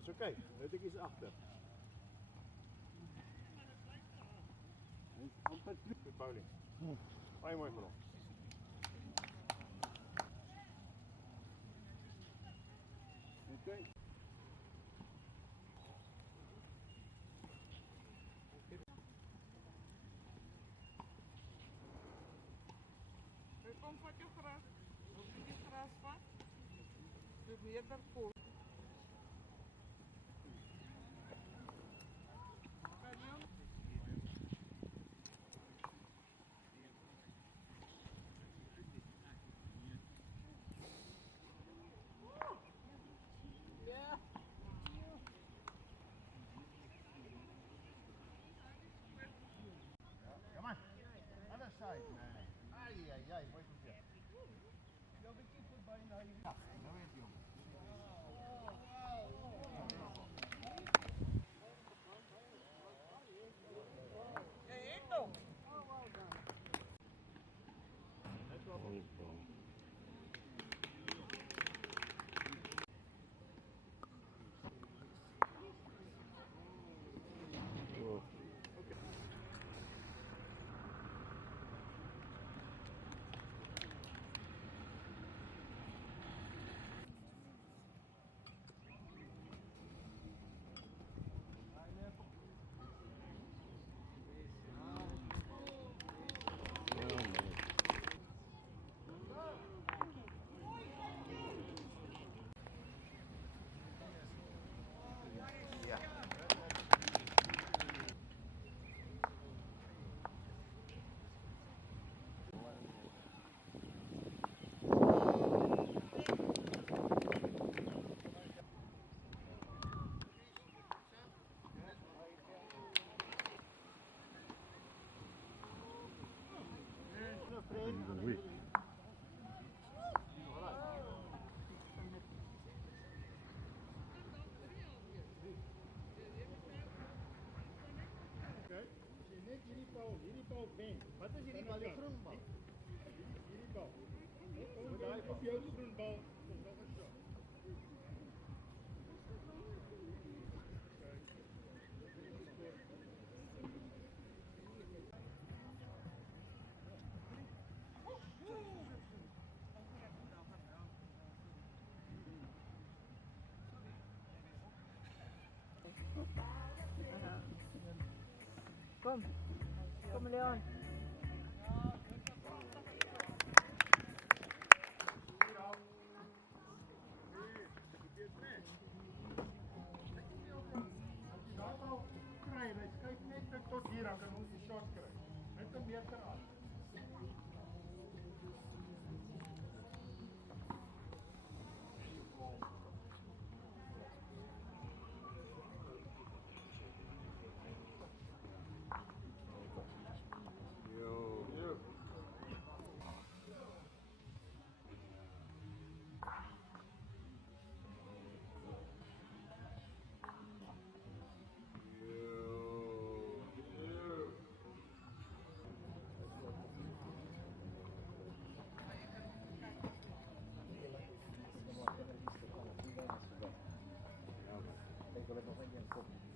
Is oké, weet ik iets achter. Goed bowling. Baie mooi vir hom. Okay. Kom vat jou gras. Als je die gras vat, doe meer dan kool. Come on. Other side, man. Ai, ai, ai, mooi geprobeerd. Ja, weet je goed bij nou je. Ja, nou weet je, jongen. Hierdie bal wen. Wat is hierdie bal? Die groen bal. Hierdie bal. Op jou groen bal. Kom. Kom Leon. Kyk net tot hier, dan kan ons die shot kry. Net 'n meter af. Tengo que ver